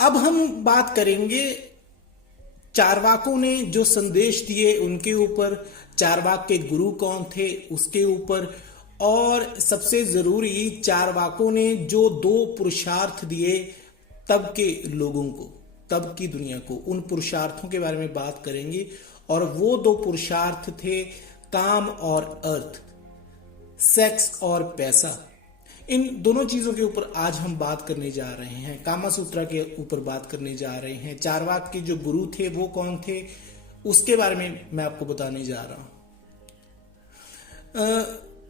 अब हम बात करेंगे चारवाकों ने जो संदेश दिए उनके ऊपर, चारवाक के गुरु कौन थे उसके ऊपर, और सबसे जरूरी चारवाकों ने जो दो पुरुषार्थ दिए तब के लोगों को, तब की दुनिया को, उन पुरुषार्थों के बारे में बात करेंगे। और वो दो पुरुषार्थ थे काम और अर्थ, सेक्स और पैसा। इन दोनों चीजों के ऊपर आज हम बात करने जा रहे हैं, कामा सूत्रा के ऊपर बात करने जा रहे हैं। चारवाक के जो गुरु थे वो कौन थे उसके बारे में मैं आपको बताने जा रहा हूं।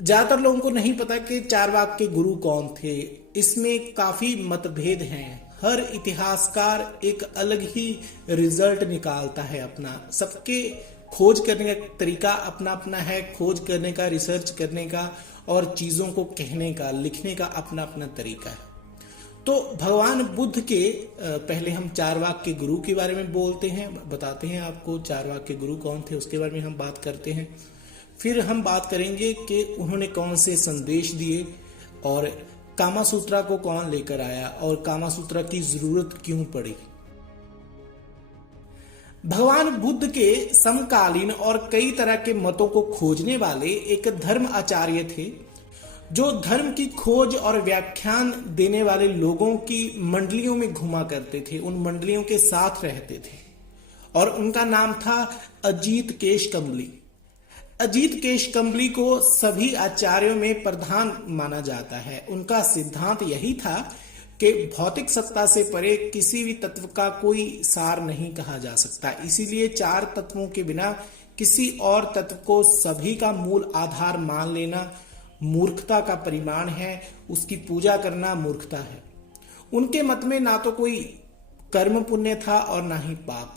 ज्यादातर लोगों को नहीं पता कि चारवाक के गुरु कौन थे। इसमें काफी मतभेद हैं। हर इतिहासकार एक अलग ही रिजल्ट निकालता है अपना। सबके खोज करने का तरीका अपना अपना है, खोज करने का, रिसर्च करने का और चीजों को कहने का, लिखने का अपना अपना तरीका है। तो भगवान बुद्ध के पहले हम चारवाक के गुरु के बारे में बोलते हैं, बताते हैं आपको चारवाक के गुरु कौन थे, उसके बारे में हम बात करते हैं। फिर हम बात करेंगे कि उन्होंने कौन से संदेश दिए और कामा सूत्रा को कौन लेकर आया और कामा सूत्रा की जरूरत क्यों पड़ी। भगवान बुद्ध के समकालीन और कई तरह के मतों को खोजने वाले एक धर्म आचार्य थे, जो धर्म की खोज और व्याख्यान देने वाले लोगों की मंडलियों में घुमा करते थे, उन मंडलियों के साथ रहते थे। और उनका नाम था अजीत केशकम्बली। अजीत केशकम्बली को सभी आचार्यों में प्रधान माना जाता है। उनका सिद्धांत यही था कि भौतिक सत्ता से परे किसी भी तत्व का कोई सार नहीं कहा जा सकता, इसीलिए चार तत्वों के बिना किसी और तत्व को सभी का मूल आधार मान लेना मूर्खता का परिमाण है, उसकी पूजा करना मूर्खता है। उनके मत में ना तो कोई कर्म पुण्य था और ना ही पाप,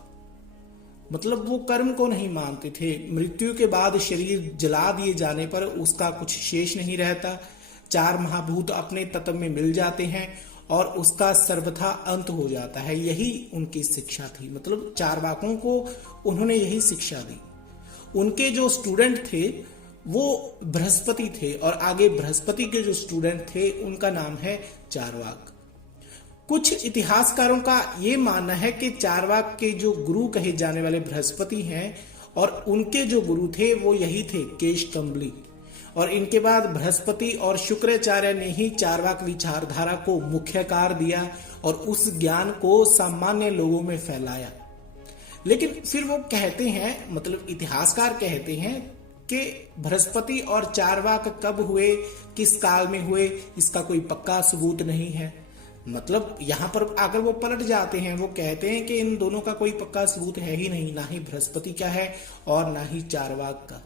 मतलब वो कर्म को नहीं मानते थे। मृत्यु के बाद शरीर जला दिए जाने पर उसका कुछ शेष नहीं रहता, चार महाभूत अपने तत्व में मिल जाते हैं और उसका सर्वथा अंत हो जाता है। यही उनकी शिक्षा थी, मतलब चारवाकों को उन्होंने यही शिक्षा दी। उनके जो स्टूडेंट थे वो बृहस्पति थे और आगे बृहस्पति के जो स्टूडेंट थे उनका नाम है चारवाक। कुछ इतिहासकारों का ये मानना है कि चारवाक के जो गुरु कहे जाने वाले बृहस्पति हैं और उनके जो गुरु थे वो यही थे केशकम्बली। और इनके बाद बृहस्पति और शुक्राचार्य ने ही चारवाक विचारधारा को मुख्यकार दिया और उस ज्ञान को सामान्य लोगों में फैलाया। लेकिन फिर वो कहते हैं, मतलब इतिहासकार कहते हैं कि बृहस्पति और चारवाक कब हुए, किस काल में हुए, इसका कोई पक्का सबूत नहीं है। मतलब यहां पर आकर वो पलट जाते हैं, वो कहते हैं कि इन दोनों का कोई पक्का सबूत है ही नहीं, ना ही बृहस्पति का है और ना ही चारवाक का।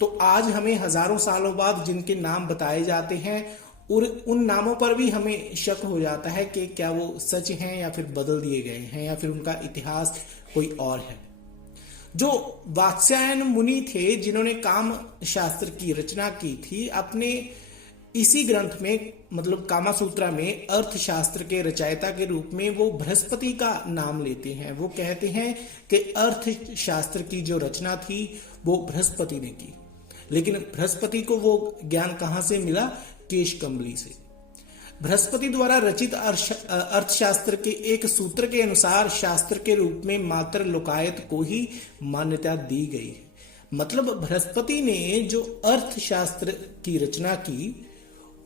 तो आज हमें हजारों सालों बाद जिनके नाम बताए जाते हैं और उन नामों पर भी हमें शक हो जाता है कि क्या वो सच हैं या फिर बदल दिए गए हैं या फिर उनका इतिहास कोई और है। जो वात्स्यायन मुनि थे जिन्होंने काम शास्त्र की रचना की थी, अपने इसी ग्रंथ में मतलब कामा सूत्रा में अर्थशास्त्र के रचयिता के रूप में वो बृहस्पति का नाम लेते हैं। वो कहते हैं कि अर्थशास्त्र की जो रचना थी वो बृहस्पति ने की। लेकिन बृहस्पति को वो ज्ञान कहां से मिला? केशकम्बली से। बृहस्पति द्वारा रचित अर्थशास्त्र के एक सूत्र के अनुसार शास्त्र के रूप में मात्र लोकायत को ही मान्यता दी गई है। मतलब बृहस्पति ने जो अर्थशास्त्र की रचना की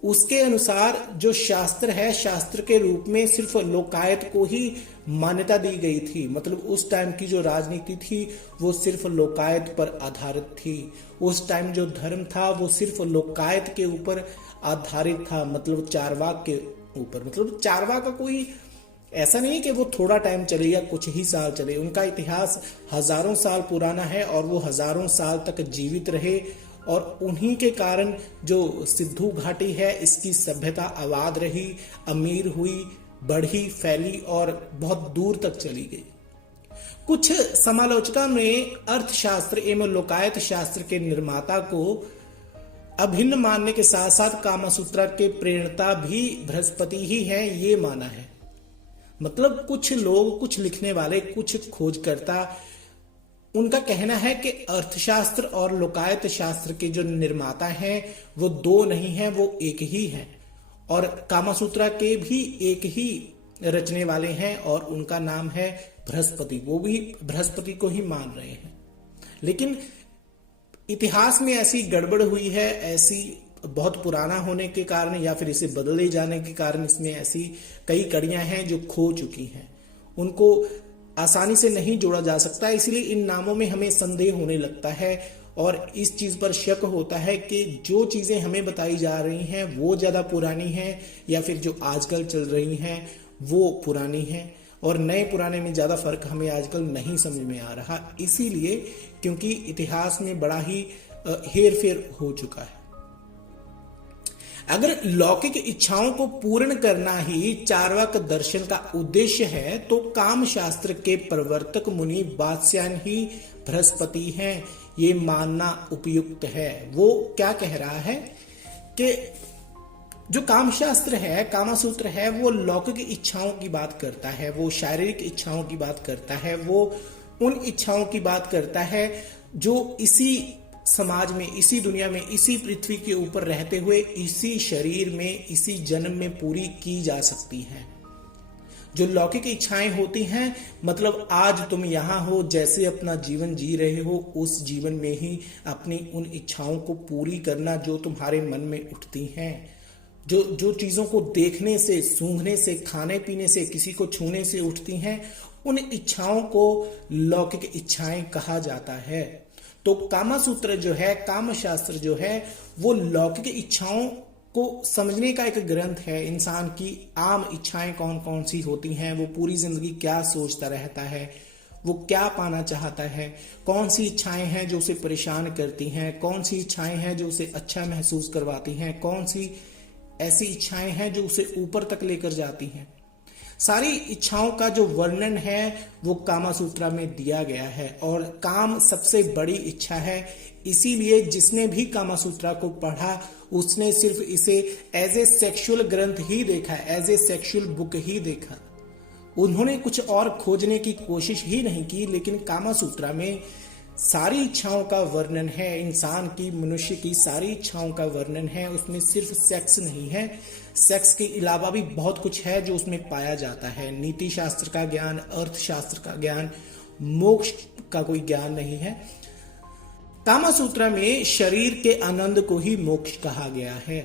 उसके अनुसार जो शास्त्र है, शास्त्र के रूप में सिर्फ लोकायत को ही मान्यता दी गई थी। मतलब उस टाइम की जो राजनीति थी वो सिर्फ लोकायत पर आधारित थी। उस टाइम जो धर्म था वो सिर्फ लोकायत के ऊपर आधारित था, मतलब चारवाक के ऊपर। मतलब चारवाक का कोई ऐसा नहीं कि वो थोड़ा टाइम चले या कुछ ही साल चले, उनका इतिहास हजारों साल पुराना है और वो हजारों साल तक जीवित रहे। और उन्हीं के कारण जो सिद्धू घाटी है इसकी सभ्यता आबाद रही, अमीर हुई, बढ़ी, फैली और बहुत दूर तक चली गई। कुछ समालोचकों ने अर्थशास्त्र एवं लोकायत शास्त्र के निर्माता को अभिन्न मानने के साथ साथ कामसूत्र के प्रेरणता भी बृहस्पति ही है ये माना है। मतलब कुछ लोग, कुछ लिखने वाले, कुछ खोजकर्ता, उनका कहना है कि अर्थशास्त्र और लोकायत शास्त्र के जो निर्माता हैं वो दो नहीं हैं, वो एक ही हैं। और कामसूत्र के भी एक ही रचने वाले हैं और उनका नाम है बृहस्पति। वो भी बृहस्पति को ही मान रहे हैं। लेकिन इतिहास में ऐसी गड़बड़ हुई है, ऐसी बहुत पुराना होने के कारण या फिर इसे बदले जाने के कारण इसमें ऐसी कई कड़ियां हैं जो खो चुकी हैं, उनको आसानी से नहीं जोड़ा जा सकता। इसलिए इन नामों में हमें संदेह होने लगता है और इस चीज पर शक होता है कि जो चीजें हमें बताई जा रही हैं वो ज्यादा पुरानी हैं या फिर जो आजकल चल रही हैं वो पुरानी हैं। और नए पुराने में ज्यादा फर्क हमें आजकल नहीं समझ में आ रहा, इसीलिए क्योंकि इतिहास में बड़ा ही हेर फेर हो चुका है। अगर लौकिक इच्छाओं को पूर्ण करना ही चार्वाक दर्शन का उद्देश्य है तो काम शास्त्र के प्रवर्तक मुनि वात्स्यायन ही बृहस्पति हैं, ये मानना उपयुक्त है। वो क्या कह रहा है कि जो काम शास्त्र है, कामसूत्र है, वो लौकिक इच्छाओं की बात करता है, वो शारीरिक इच्छाओं की बात करता है, वो उन इच्छाओं की बात करता है जो इसी समाज में, इसी दुनिया में, इसी पृथ्वी के ऊपर रहते हुए इसी शरीर में, इसी जन्म में पूरी की जा सकती हैं। जो लौकिक इच्छाएं होती हैं मतलब आज तुम यहां हो, जैसे अपना जीवन जी रहे हो उस जीवन में ही अपनी उन इच्छाओं को पूरी करना जो तुम्हारे मन में उठती हैं। जो चीजों को देखने से, सूंघने से, खाने पीने से, किसी को छूने से उठती हैं, उन इच्छाओं को लौकिक इच्छाएं कहा जाता है। तो कामसूत्र जो है, काम शास्त्र जो है, वो लौकिक इच्छाओं को समझने का एक ग्रंथ है। इंसान की आम इच्छाएं कौन कौन सी होती हैं, वो पूरी जिंदगी क्या सोचता रहता है, वो क्या पाना चाहता है, कौन सी इच्छाएं हैं जो उसे परेशान करती हैं, कौन सी इच्छाएं हैं जो उसे अच्छा महसूस करवाती हैं, कौन सी ऐसी इच्छाएं हैं जो उसे ऊपर तक लेकर जाती हैं। सारी इच्छाओं का जो वर्णन है वो कामसूत्रा में दिया गया है और काम सबसे बड़ी इच्छा है। इसीलिए जिसने भी कामसूत्रा को पढ़ा उसने सिर्फ इसे एज ए सेक्सुअल ग्रंथ ही देखा, एज ए सेक्सुअल बुक ही देखा। उन्होंने कुछ और खोजने की कोशिश ही नहीं की। लेकिन कामसूत्रा में सारी इच्छाओं का वर्णन है, इंसान की, मनुष्य की सारी इच्छाओं का वर्णन है। उसमें सिर्फ सेक्स नहीं है, सेक्स के अलावा भी बहुत कुछ है जो उसमें पाया जाता है। नीति शास्त्र का ज्ञान, अर्थशास्त्र का ज्ञान, मोक्ष का कोई ज्ञान नहीं है। कामसूत्रा में शरीर के आनंद को ही मोक्ष कहा गया है।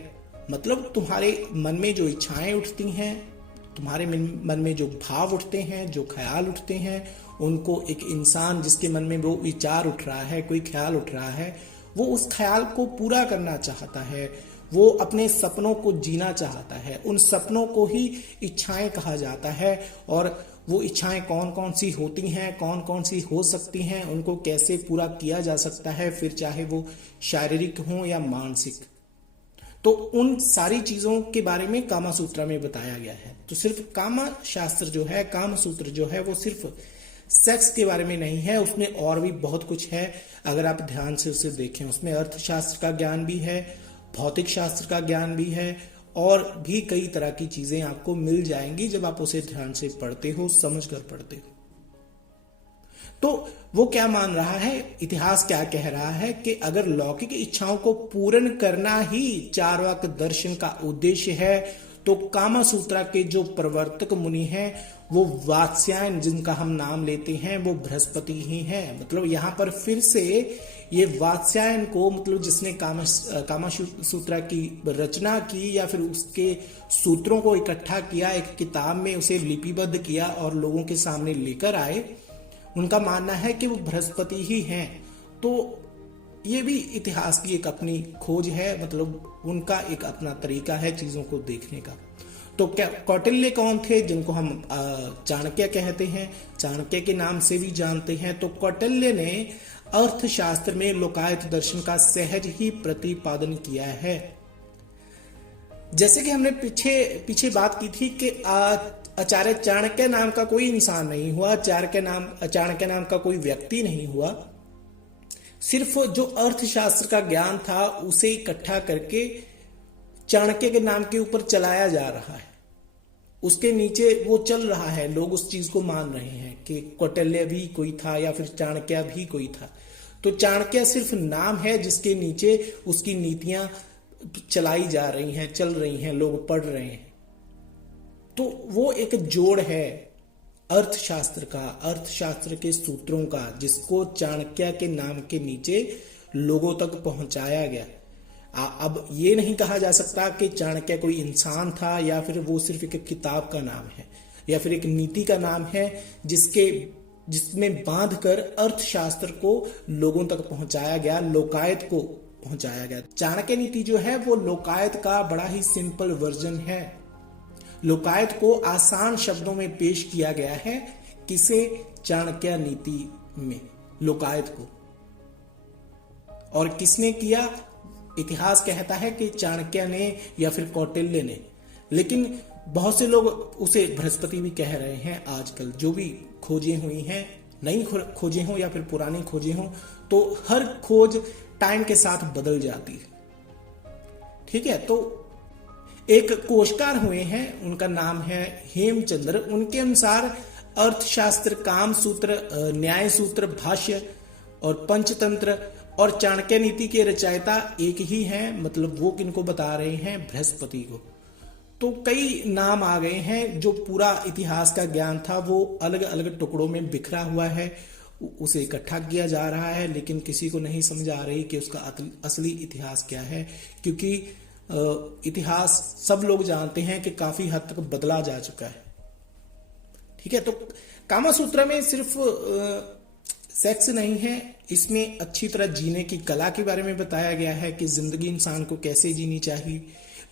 मतलब तुम्हारे मन में जो इच्छाएं उठती हैं, तुम्हारे मन में जो भाव उठते हैं, जो ख्याल उठते हैं, उनको एक इंसान जिसके मन में वो विचार उठ रहा है, कोई ख्याल उठ रहा है, वो उस ख्याल को पूरा करना चाहता है, वो अपने सपनों को जीना चाहता है। उन सपनों को ही इच्छाएं कहा जाता है। और वो इच्छाएं कौन कौन सी होती हैं, कौन कौन सी हो सकती हैं, उनको कैसे पूरा किया जा सकता है, फिर चाहे वो शारीरिक हो या मानसिक। तो उन सारी चीजों के बारे में कामसूत्रा में बताया गया है। तो सिर्फ काम शास्त्र जो है, कामसूत्र जो है, वो सिर्फ सेक्स के बारे में नहीं है, उसमें और भी बहुत कुछ है। अगर आप ध्यान से उसे देखें, उसमें अर्थशास्त्र का ज्ञान भी है, भौतिक शास्त्र का ज्ञान भी है और भी कई तरह की चीजें आपको मिल जाएंगी जब आप उसे ध्यान से पढ़ते हो, समझ कर पढ़ते हो। तो वो क्या मान रहा है, इतिहास क्या कह रहा है कि अगर लौकिक इच्छाओं को पूर्ण करना ही चार्वाक दर्शन का उद्देश्य है तो कामसूत्रा के जो प्रवर्तक मुनि हैं वो वात्स्यायन, जिनका हम नाम लेते हैं, वो बृहस्पति ही हैं। मतलब यहाँ पर फिर से ये वात्स्यायन को, मतलब जिसने कामसूत्रा की रचना की या फिर उसके सूत्रों को इकट्ठा किया, एक किताब में उसे लिपिबद्ध किया और लोगों के सामने लेकर आए, उनका मानना है कि वो बृहस्पति ही हैं। तो ये भी इतिहास की एक अपनी खोज है, मतलब उनका एक अपना तरीका है चीजों को देखने का। तो क्या कौटिल्य कौन थे, जिनको हम चाणक्य कहते हैं, चाणक्य के नाम से भी जानते हैं। तो कौटिल्य ने अर्थशास्त्र में लोकायत दर्शन का सहज ही प्रतिपादन किया है। जैसे कि हमने पीछे बात की थी कि आचार्य चाणक्य नाम का कोई इंसान नहीं हुआ, चाणक्य नाम का कोई व्यक्ति नहीं हुआ। सिर्फ जो अर्थशास्त्र का ज्ञान था उसे इकट्ठा करके चाणक्य के नाम के ऊपर चलाया जा रहा है, उसके नीचे वो चल रहा है। लोग उस चीज को मान रहे हैं कि कौटिल्य भी कोई था या फिर चाणक्य भी कोई था। तो चाणक्य सिर्फ नाम है जिसके नीचे उसकी नीतियां चलाई जा रही हैं, चल रही हैं, लोग पढ़ रहे हैं। तो वो एक जोड़ है अर्थशास्त्र का, अर्थशास्त्र के सूत्रों का, जिसको चाणक्य के नाम के नीचे लोगों तक पहुंचाया गया। अब ये नहीं कहा जा सकता कि चाणक्य कोई इंसान था या फिर वो सिर्फ एक किताब का नाम है या फिर एक नीति का नाम है जिसमें बांधकर अर्थशास्त्र को लोगों तक पहुंचाया गया, लोकायत को पहुंचाया गया। चाणक्य नीति जो है वो लोकायत का बड़ा ही सिंपल वर्जन है। लोकायत को आसान शब्दों में पेश किया गया है, किसे? चाणक्य नीति में लोकायत को। और किसने किया? इतिहास कहता है कि चाणक्य ने या फिर कौटिल्य ने, लेकिन बहुत से लोग उसे बृहस्पति भी कह रहे हैं आजकल। जो भी खोजें हुई हैं, नई खोजें हो या फिर पुरानी खोजें हो, तो हर खोज टाइम के साथ बदल जाती है। ठीक है, तो एक कोशकार हुए हैं, उनका नाम है हेमचंद्र। उनके अनुसार अर्थशास्त्र, काम सूत्र, न्याय सूत्र, भाष्य और पंचतंत्र और चाणक्य नीति के रचयिता एक ही हैं। मतलब वो किनको बता रहे हैं? बृहस्पति को। तो कई नाम आ गए हैं। जो पूरा इतिहास का ज्ञान था वो अलग अलग टुकड़ों में बिखरा हुआ है, उसे इकट्ठा किया जा रहा है, लेकिन किसी को नहीं समझ आ रही कि उसका असली इतिहास क्या है, क्योंकि इतिहास सब लोग जानते हैं कि काफी हद तक बदला जा चुका है। ठीक है, तो कामसूत्र में सिर्फ सेक्स नहीं है, इसमें अच्छी तरह जीने की कला के बारे में बताया गया है कि जिंदगी इंसान को कैसे जीनी चाहिए।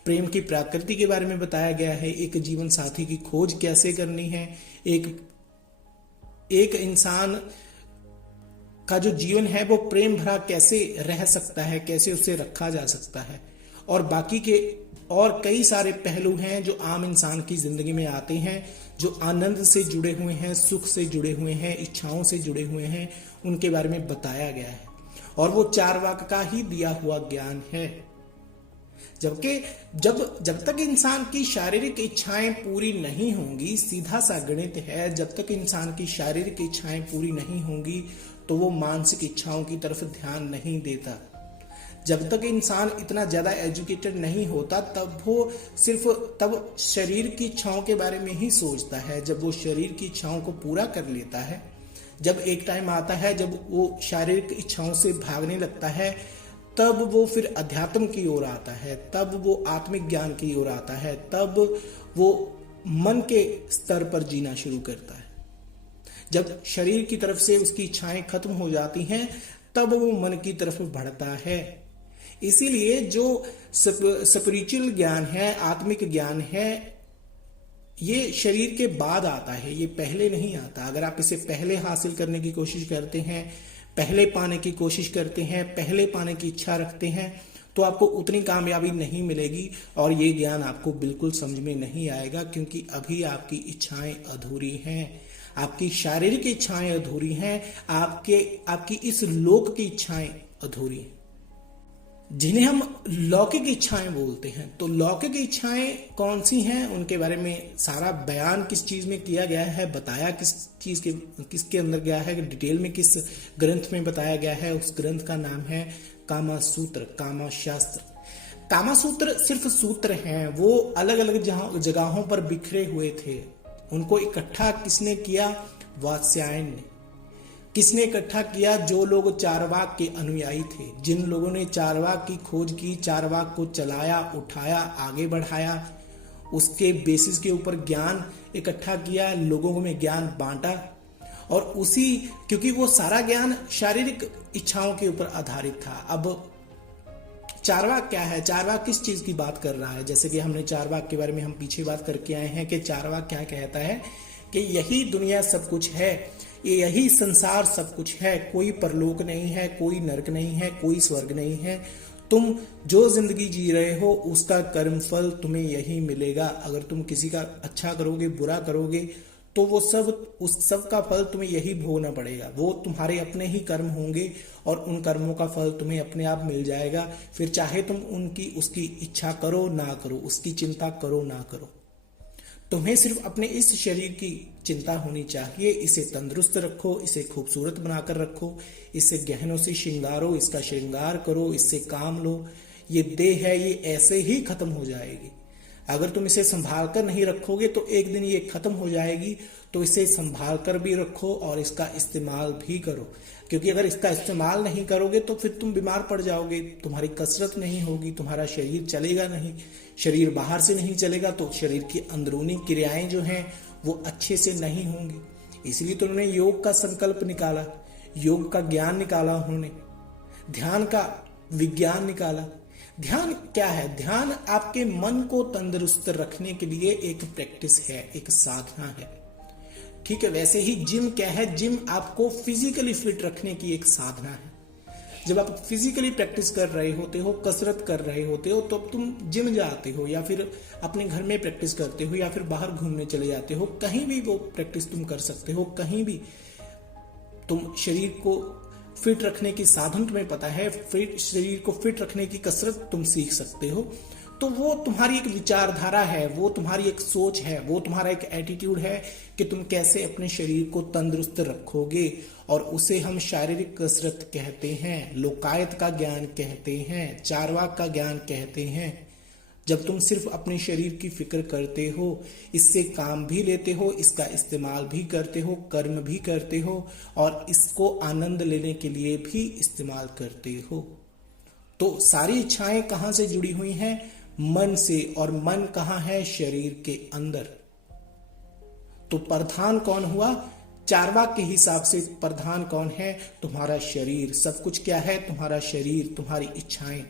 प्रेम की प्रकृति के बारे में बताया गया है, एक जीवन साथी की खोज कैसे करनी है, एक इंसान का जो जीवन है वो प्रेम भरा कैसे रह सकता है, कैसे उसे रखा जा सकता है। और बाकी के और कई सारे पहलू हैं जो आम इंसान की जिंदगी में आते हैं, जो आनंद से जुड़े हुए हैं, सुख से जुड़े हुए हैं, इच्छाओं से जुड़े हुए हैं, उनके बारे में बताया गया है। और वो चारवाक का ही दिया हुआ ज्ञान है। जबकि जब तक इंसान की शारीरिक इच्छाएं पूरी नहीं होंगी, सीधा सा गणित है, जब तक इंसान की शारीरिक इच्छाएं पूरी नहीं होंगी तो वो मानसिक इच्छाओं की तरफ ध्यान नहीं देता। जब तक इंसान इतना ज्यादा एजुकेटेड नहीं होता तब शरीर की इच्छाओं के बारे में ही सोचता है। जब वो शरीर की इच्छाओं को पूरा कर लेता है, जब एक टाइम आता है जब वो शारीरिक इच्छाओं से भागने लगता है, तब वो फिर अध्यात्म की ओर आता है, तब वो आत्मिक ज्ञान की ओर आता है, तब वो मन के स्तर पर जीना शुरू करता है। जब शरीर की तरफ से उसकी इच्छाएं खत्म हो जाती हैं, तब वो मन की तरफ बढ़ता है। इसीलिए जो स्पिरिचुअल ज्ञान है, आत्मिक ज्ञान है, ये शरीर के बाद आता है, ये पहले नहीं आता। अगर आप इसे पहले हासिल करने की कोशिश करते हैं, पहले पाने की कोशिश करते हैं, पहले पाने की इच्छा रखते हैं, तो आपको उतनी कामयाबी नहीं मिलेगी और ये ज्ञान आपको बिल्कुल समझ में नहीं आएगा, क्योंकि अभी आपकी इच्छाएं अधूरी हैं, आपकी शारीरिक इच्छाएं अधूरी हैं, आपकी इस लोक की इच्छाएं अधूरी हैं, जिन्हें हम लौकिक इच्छाएं बोलते हैं। तो लौकिक इच्छाएं कौन सी हैं, उनके बारे में सारा बयान किस चीज में किया गया है, बताया किसके अंदर गया है, डिटेल में किस ग्रंथ में बताया गया है। उस ग्रंथ का नाम है कामसूत्र, कामशास्त्र। कामसूत्र सिर्फ सूत्र हैं, वो अलग अलग जगहों पर बिखरे हुए थे। उनको इकट्ठा किसने किया? वात्स्यायन ने। किसने इकट्ठा किया? जो लोग चारवाक के अनुयायी थे, जिन लोगों ने चारवाक की खोज की, चारवाक को चलाया, उठाया, आगे बढ़ाया, उसके बेसिस के ऊपर ज्ञान इकट्ठा किया, लोगों में ज्ञान बांटा। और क्योंकि वो सारा ज्ञान शारीरिक इच्छाओं के ऊपर आधारित था। अब चारवाक क्या है? चारवाक किस चीज की बात कर रहा है? जैसे कि हमने चारवाक के बारे में हम पीछे बात करके आए हैं कि चारवाक क्या कहता है कि यही दुनिया सब कुछ है, यही संसार सब कुछ है, कोई परलोक नहीं है, कोई नरक नहीं है, कोई स्वर्ग नहीं है। तुम जो जिंदगी जी रहे हो उसका कर्म फल तुम्हें यही मिलेगा। अगर तुम किसी का अच्छा करोगे, बुरा करोगे, तो उस सब का फल तुम्हें यही भोगना पड़ेगा। वो तुम्हारे अपने ही कर्म होंगे और उन कर्मों का फल तुम्हें अपने आप मिल जाएगा। फिर चाहे तुम उसकी इच्छा करो ना करो, उसकी चिंता करो ना करो, तुम्हें सिर्फ अपने इस शरीर की चिंता होनी चाहिए। इसे तंदुरुस्त रखो, इसे खूबसूरत बनाकर रखो, इसे गहनों से श्रृंगारो, इसका श्रृंगार करो, इससे काम लो। ये देह है, ये ऐसे ही खत्म हो जाएगी। अगर तुम इसे संभाल कर नहीं रखोगे तो एक दिन ये खत्म हो जाएगी। तो इसे संभाल कर भी रखो और इसका इस्तेमाल भी करो, क्योंकि अगर इसका इस्तेमाल नहीं करोगे तो फिर तुम बीमार पड़ जाओगे, तुम्हारी कसरत नहीं होगी, तुम्हारा शरीर चलेगा नहीं। शरीर बाहर से नहीं चलेगा तो शरीर की अंदरूनी क्रियाएं जो हैं वो अच्छे से नहीं होंगी। इसलिए तो उन्होंने योग का संकल्प निकाला, योग का ज्ञान निकाला, उन्होंने ध्यान का विज्ञान निकाला। ध्यान क्या है? ध्यान आपके मन को तंदुरुस्त रखने के लिए एक प्रैक्टिस है, एक साधना है। ठीक है, वैसे ही जिम क्या है? जिम आपको फिजिकली फिट रखने की एक साधना है। जब आप फिजिकली प्रैक्टिस कर रहे होते हो, कसरत कर रहे होते हो, तो तुम जिम जाते हो या फिर अपने घर में प्रैक्टिस करते हो या फिर बाहर घूमने चले जाते हो, कहीं भी वो प्रैक्टिस तुम कर सकते हो। कहीं भी तुम शरीर को फिट रखने की साधन तुम्हें पता है, शरीर को फिट रखने की कसरत तुम सीख सकते हो। तो वो तुम्हारी एक विचारधारा है, वो तुम्हारी एक सोच है, वो तुम्हारा एक एटीट्यूड है कि तुम कैसे अपने शरीर को तंदुरुस्त रखोगे। और उसे हम शारीरिक कसरत कहते हैं, लोकायत का ज्ञान कहते हैं, चार्वाक का ज्ञान कहते हैं। जब तुम सिर्फ अपने शरीर की फिक्र करते हो, इससे काम भी लेते हो, इसका इस्तेमाल भी करते हो, कर्म भी करते हो और इसको आनंद लेने के लिए भी इस्तेमाल करते हो, तो सारी इच्छाएं कहां से जुड़ी हुई हैं? मन से। और मन कहां है? शरीर के अंदर। तो प्रधान कौन हुआ? चार्वाक के हिसाब से प्रधान कौन है? तुम्हारा शरीर। सब कुछ क्या है? तुम्हारा शरीर, तुम्हारी इच्छाएं।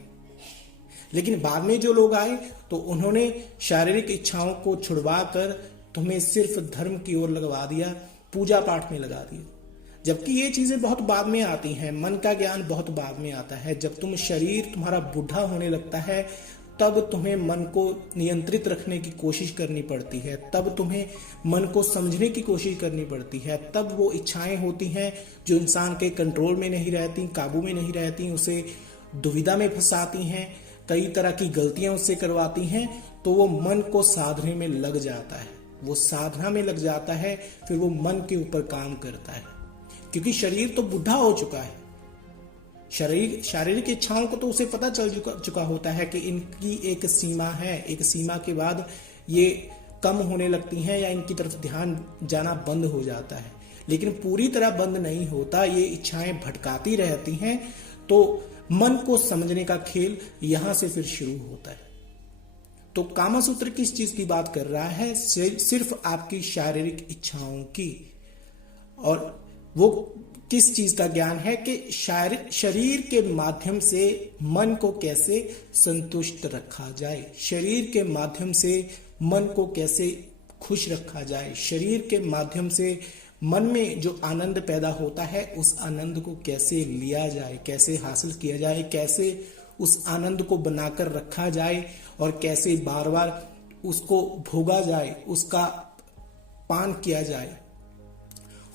लेकिन बाद में जो लोग आए तो उन्होंने शारीरिक इच्छाओं को छुड़वा कर तुम्हें सिर्फ धर्म की ओर लगवा दिया, पूजा पाठ में लगा दिया। जबकि ये चीजें बहुत बाद में आती हैं, मन का ज्ञान बहुत बाद में आता है। जब तुम शरीर तुम्हारा बूढ़ा होने लगता है तब तुम्हें मन को नियंत्रित रखने की कोशिश करनी पड़ती है, तब तुम्हें मन को समझने की कोशिश करनी पड़ती है। तब वो इच्छाएं होती हैं जो इंसान के कंट्रोल में नहीं रहती, काबू में नहीं रहती, उसे दुविधा में फंसाती हैं, कई तरह की गलतियां उससे करवाती हैं। तो वो मन को साधने में लग जाता है, वो साधना में लग जाता है, फिर वो मन के ऊपर काम करता है, क्योंकि शरीर तो बुढ़ा हो चुका है। शारीरिक इच्छाओं को तो उसे पता चल चुका होता है कि इनकी एक सीमा है, एक सीमा के बाद ये कम होने लगती हैं या इनकी तरफ ध्यान जाना बंद हो जाता है। लेकिन पूरी तरह बंद नहीं होता, ये इच्छाएं भटकाती रहती हैं। तो मन को समझने का खेल यहां से फिर शुरू होता है। तो कामसूत्र किस चीज की बात कर रहा है? सिर्फ आपकी शारीरिक इच्छाओं की। और वो किस चीज का ज्ञान है कि शरीर के माध्यम से मन को कैसे संतुष्ट रखा जाए, शरीर के माध्यम से मन को कैसे खुश रखा जाए, शरीर के माध्यम से मन में जो आनंद पैदा होता है उस आनंद को कैसे लिया जाए, कैसे हासिल किया जाए, कैसे उस आनंद को बनाकर रखा जाए और कैसे बार बार उसको भोगा जाए, उसका पान किया जाए।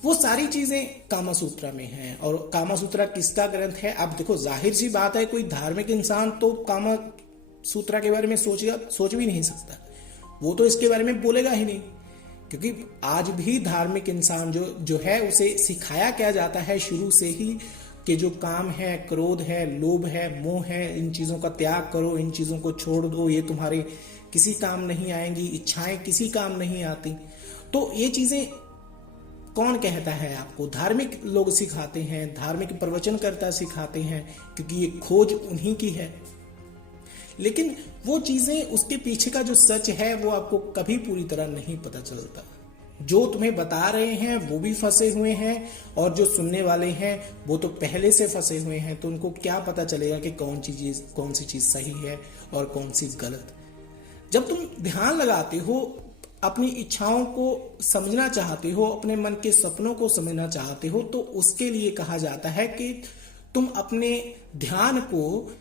वो सारी चीजें कामसूत्रा में हैं। और कामसूत्रा किसका ग्रंथ है? आप देखो, जाहिर सी बात है, कोई धार्मिक इंसान तो कामसूत्रा के बारे में सोच भी नहीं सकता, वो तो इसके बारे में बोलेगा ही नहीं। क्योंकि आज भी धार्मिक इंसान जो है उसे सिखाया क्या जाता है शुरू से ही कि जो काम है, क्रोध है, लोभ है, मोह है, इन चीजों का त्याग करो, इन चीजों को छोड़ दो, ये तुम्हारे किसी काम नहीं आएंगी, इच्छाएं किसी काम नहीं आती। तो ये चीजें कौन कहता है आपको? धार्मिक लोग सिखाते हैं, धार्मिक प्रवचनकर्ता सिखाते हैं, क्योंकि ये खोज उन्हीं की है। लेकिन वो चीजें, उसके पीछे का जो सच है वो आपको कभी पूरी तरह नहीं पता चलता। जो तुम्हें बता रहे हैं वो भी फंसे हुए हैं और जो सुनने वाले हैं वो तो पहले से फंसे हुए हैं। तो उनको क्या पता चलेगा कि कौन सी चीज सही है और कौन सी गलत। जब तुम ध्यान लगाते हो, अपनी इच्छाओं को समझना चाहते हो, अपने मन के सपनों को समझना चाहते हो, तो उसके लिए कहा जाता है कि तुम अपने ध्यान को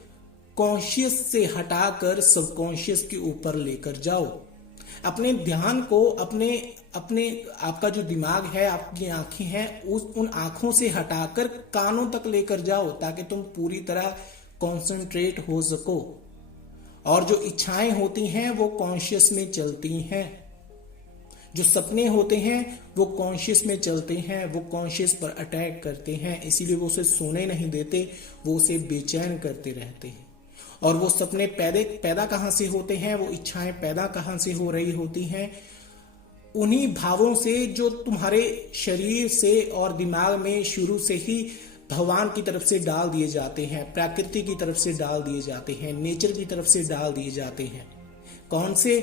कॉन्शियस से हटाकर सबकॉन्शियस के ऊपर लेकर जाओ। अपने ध्यान को अपने आपका जो दिमाग है, आपकी आंखें हैं, उन आंखों से हटाकर कानों तक लेकर जाओ, ताकि तुम पूरी तरह कंसंट्रेट हो सको। और जो इच्छाएं होती हैं वो कॉन्शियस में चलती हैं, जो सपने होते हैं वो कॉन्शियस में चलते हैं, वो कॉन्शियस पर अटैक करते हैं, इसीलिए वो उसे सोने नहीं देते, वो उसे बेचैन करते रहते हैं। और वो सपने पैदा कहाँ से होते हैं, वो इच्छाएं पैदा कहाँ से हो रही होती हैं? उन्हीं भावों से जो तुम्हारे शरीर से और दिमाग में शुरू से ही भगवान की तरफ से डाल दिए जाते हैं, प्रकृति की तरफ से डाल दिए जाते हैं, नेचर की तरफ से डाल दिए जाते हैं। कौन से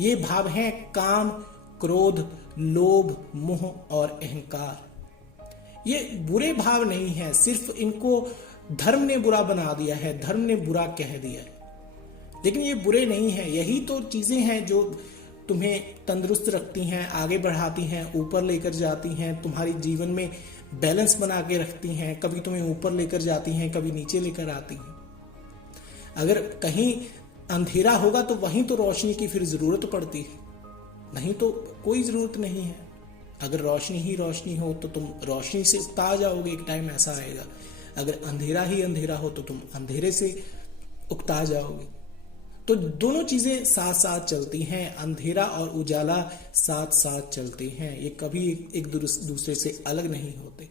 ये भाव हैं? काम, क्रोध, लोभ, मोह और अहंकार। ये बुरे भाव नहीं है, सिर्फ इनको धर्म ने बुरा बना दिया है, धर्म ने बुरा कह दिया है, लेकिन ये बुरे नहीं है। यही तो चीजें हैं जो तुम्हें तंदुरुस्त रखती हैं, आगे बढ़ाती हैं, ऊपर लेकर जाती हैं, तुम्हारी जीवन में बैलेंस बना के रखती हैं, कभी तुम्हें ऊपर लेकर जाती हैं, कभी नीचे लेकर आती हैं। अगर कहीं अंधेरा होगा तो वहीं तो रोशनी की फिर जरूरत पड़ती है, नहीं तो कोई जरूरत नहीं है। अगर रोशनी ही रोशनी हो तो तुम रोशनी से उकता जाओगे, एक टाइम ऐसा आएगा। अगर अंधेरा ही अंधेरा हो तो तुम अंधेरे से उकता जाओगे। तो दोनों चीजें साथ साथ चलती हैं, अंधेरा और उजाला साथ साथ चलते हैं, ये कभी एक दूसरे से अलग नहीं होते।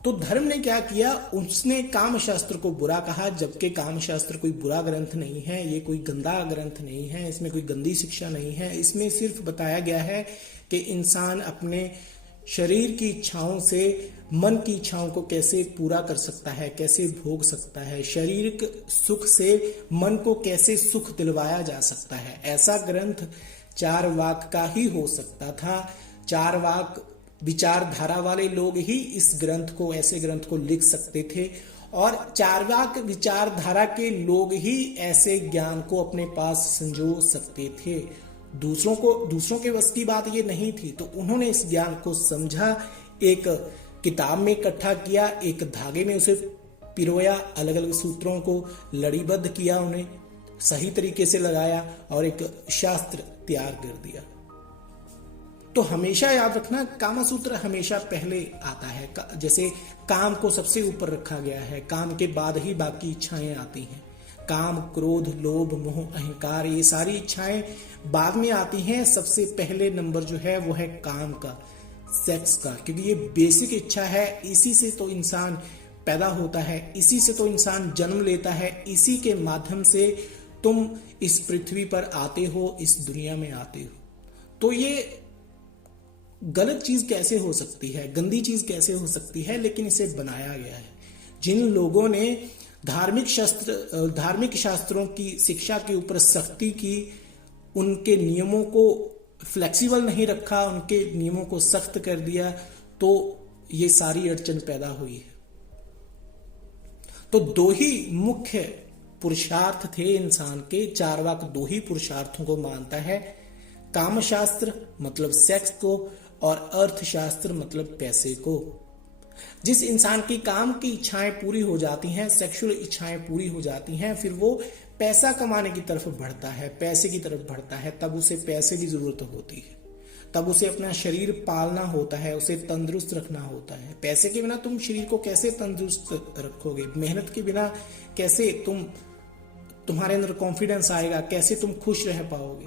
तो धर्म ने क्या किया? उसने काम शास्त्र को बुरा कहा, जबकि काम शास्त्र कोई बुरा ग्रंथ नहीं है, ये कोई गंदा ग्रंथ नहीं है, इसमें कोई गंदी शिक्षा नहीं है। इसमें सिर्फ बताया गया है कि इंसान अपने शरीर की इच्छाओं से मन की इच्छाओं को कैसे पूरा कर सकता है, कैसे भोग सकता है, शारीरिक सुख से मन को कैसे सुख दिलवाया जा सकता है। ऐसा ग्रंथ चारवाक का ही हो सकता था। चारवाक विचारधारा वाले लोग ही इस ग्रंथ को, ऐसे ग्रंथ को लिख सकते थे, और चारवाक विचारधारा के लोग ही ऐसे ज्ञान को अपने पास संजो सकते थे। दूसरों के बस की बात ये नहीं थी, तो उन्होंने इस ज्ञान को समझा, एक किताब में इकट्ठा किया, एक धागे में उसे पिरोया, अलग अलग सूत्रों को लड़ीबद्ध किया, उन्हें सही तरीके से लगाया और एक शास्त्र तैयार कर दिया। तो हमेशा याद रखना, कामसूत्र हमेशा पहले आता है। जैसे काम को सबसे ऊपर रखा गया है, काम के बाद ही बाकी इच्छाएं आती हैं। काम, क्रोध, लोभ, मोह, अहंकार, ये सारी इच्छाएं बाद में आती हैं। सबसे पहले नंबर जो है वो है काम का, सेक्स का, क्योंकि ये बेसिक इच्छा है। इसी से तो इंसान पैदा होता है, इसी से तो इंसान जन्म लेता है, इसी के माध्यम से तुम इस पृथ्वी पर आते हो, इस दुनिया में आते हो। तो ये गलत चीज कैसे हो सकती है, गंदी चीज कैसे हो सकती है? लेकिन इसे बनाया गया है। जिन लोगों ने धार्मिक शास्त्रों की शिक्षा के ऊपर सख्ती की, उनके नियमों को फ्लेक्सिबल नहीं रखा, उनके नियमों को सख्त कर दिया, तो ये सारी अड़चन पैदा हुई है। तो दो ही मुख्य पुरुषार्थ थे इंसान के। चारवाक दो ही पुरुषार्थों को मानता है, कामशास्त्र मतलब सेक्स को, और अर्थशास्त्र मतलब पैसे को। जिस इंसान की काम की इच्छाएं पूरी हो जाती हैं, सेक्सुअल इच्छाएं पूरी हो जाती हैं, फिर वो पैसा कमाने की तरफ बढ़ता है, पैसे की तरफ बढ़ता है। तब उसे पैसे की जरूरत होती है, तब उसे अपना शरीर पालना होता है, उसे तंदुरुस्त रखना होता है। पैसे के बिना तुम शरीर को कैसे तंदुरुस्त रखोगे? मेहनत के बिना कैसे तुम्हारे अंदर कॉन्फिडेंस आएगा? कैसे तुम खुश रह पाओगे?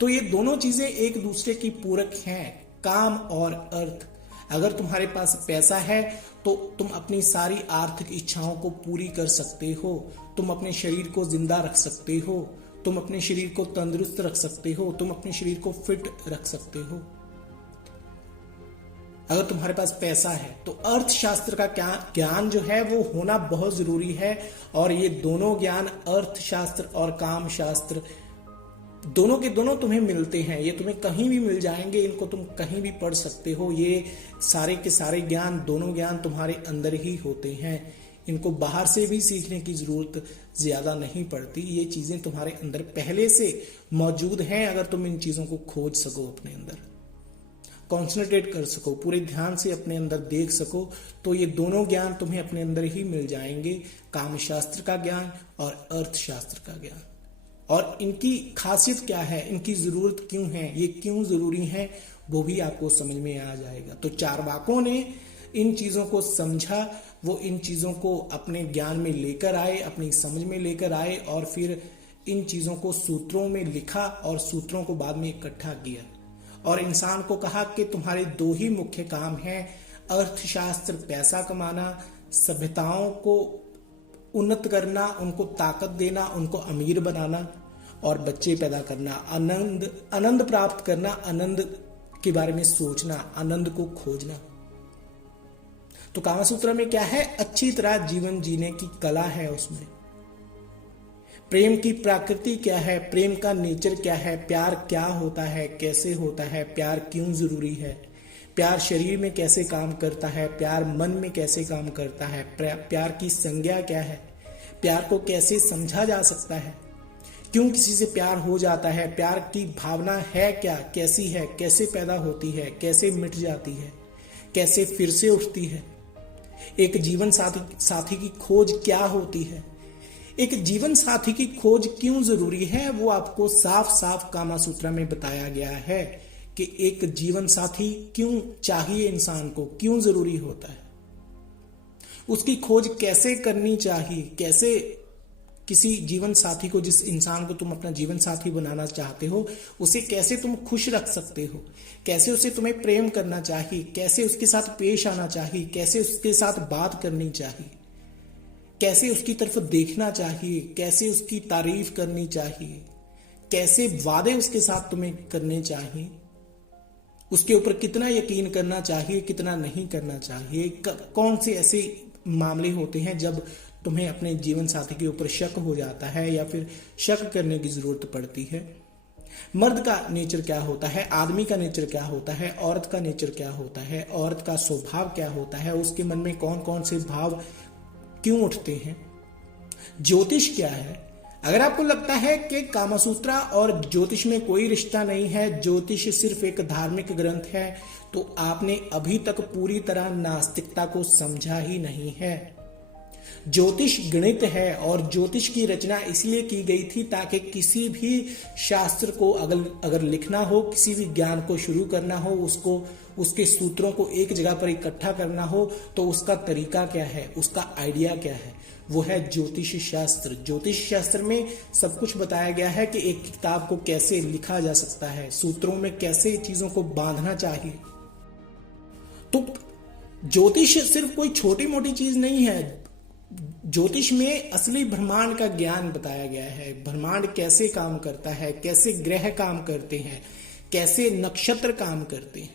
तो ये दोनों चीजें एक दूसरे की पूरक हैं, काम और अर्थ। अगर तुम्हारे पास पैसा है तो तुम अपनी सारी आर्थिक इच्छाओं को पूरी कर सकते हो, तुम अपने शरीर को जिंदा रख सकते हो, तुम अपने शरीर को तंदुरुस्त रख सकते हो, तुम अपने शरीर को फिट रख सकते हो। अगर तुम्हारे पास पैसा है तो अर्थशास्त्र का ज्ञान जो है वो होना बहुत जरूरी है। और ये दोनों ज्ञान, अर्थशास्त्र और काम शास्त्र, दोनों के दोनों तुम्हें मिलते हैं। ये तुम्हें कहीं भी मिल जाएंगे, इनको तुम कहीं भी पढ़ सकते हो। ये सारे के सारे ज्ञान, दोनों ज्ञान तुम्हारे अंदर ही होते हैं। इनको बाहर से भी सीखने की जरूरत ज्यादा नहीं पड़ती। ये चीजें तुम्हारे अंदर पहले से मौजूद हैं। अगर तुम इन चीजों को खोज सको, अपने अंदर कॉन्सेंट्रेट कर सको, पूरे ध्यान से अपने अंदर देख सको, तो ये दोनों ज्ञान तुम्हें अपने अंदर ही मिल जाएंगे, कामशास्त्र का ज्ञान और अर्थशास्त्र का ज्ञान। और इनकी खासियत क्या है, इनकी जरूरत क्यों है, ये क्यों जरूरी है, वो भी आपको समझ में आ जाएगा। तो चारवाकों ने इन चीजों को समझा, वो इन चीजों को अपने ज्ञान में लेकर आए, अपनी समझ में लेकर आए, और फिर इन चीजों को सूत्रों में लिखा और सूत्रों को बाद में इकट्ठा किया। और इंसान को कहा कि तुम्हारे दो ही मुख्य काम हैं, अर्थशास्त्र पैसा कमाना, सभ्यताओं को उन्नत करना, उनको ताकत देना, उनको अमीर बनाना और बच्चे पैदा करना, आनंद प्राप्त करना, आनंद के बारे में सोचना, आनंद को खोजना। तो कामसूत्र में क्या है? अच्छी तरह जीवन जीने की कला है उसमें। प्रेम की प्रकृति क्या है, प्रेम का नेचर क्या है, प्यार क्या होता है, कैसे होता है, प्यार क्यों जरूरी है, प्यार शरीर में कैसे काम करता है, प्यार मन में कैसे काम करता है, प्यार की संज्ञा क्या है, प्यार को कैसे समझा जा सकता है, क्यों किसी से प्यार हो जाता है, प्यार की भावना है क्या, कैसी है, कैसे पैदा होती है, कैसे मिट जाती है, कैसे फिर से उठती है, एक जीवन साथी की खोज क्या होती है, एक जीवन साथी की खोज क्यों जरूरी है, वो आपको साफ साफ कामसूत्र में बताया गया है कि एक जीवन साथी क्यों चाहिए इंसान को, क्यों जरूरी होता है, उसकी खोज कैसे करनी चाहिए, कैसे किसी जीवन साथी को, जिस इंसान को तुम अपना जीवन साथी बनाना चाहते हो, उसे कैसे तुम खुश रख सकते हो, कैसे उसे तुम्हें प्रेम करना चाहिए, कैसे उसके साथ पेश आना चाहिए, कैसे उसके साथ बात करनी चाहिए, कैसे उसकी तरफ देखना चाहिए, कैसे उसकी तारीफ करनी चाहिए, कैसे वादे उसके साथ तुम्हें करने चाहिए, उसके ऊपर कितना यकीन करना चाहिए, कितना नहीं करना चाहिए, कौन से ऐसे मामले होते हैं जब तुम्हें अपने जीवन साथी के ऊपर शक हो जाता है या फिर शक करने की जरूरत पड़ती है। मर्द का नेचर क्या होता है, आदमी का नेचर क्या होता है, औरत का नेचर क्या होता है, औरत का स्वभाव क्या होता है, उसके मन में कौन कौन से भाव क्यों उठते हैं, ज्योतिष क्या है। अगर आपको लगता है कि कामसूत्र और ज्योतिष में कोई रिश्ता नहीं है, ज्योतिष सिर्फ एक धार्मिक ग्रंथ है, तो आपने अभी तक पूरी तरह नास्तिकता को समझा ही नहीं है। ज्योतिष गणित है और ज्योतिष की रचना इसलिए की गई थी ताकि किसी भी शास्त्र को अगर लिखना हो, किसी भी ज्ञान को शुरू करना हो, उसके सूत्रों को एक जगह पर इकट्ठा करना हो, तो उसका तरीका क्या है, उसका आइडिया क्या है, वो है ज्योतिष शास्त्र। ज्योतिष शास्त्र में सब कुछ बताया गया है कि एक किताब को कैसे लिखा जा सकता है, सूत्रों में कैसे चीजों को बांधना चाहिए। तो ज्योतिष सिर्फ कोई छोटी मोटी चीज नहीं है। ज्योतिष में असली ब्रह्मांड का ज्ञान बताया गया है, ब्रह्मांड कैसे काम करता है, कैसे ग्रह काम करते हैं, कैसे नक्षत्र काम करते हैं,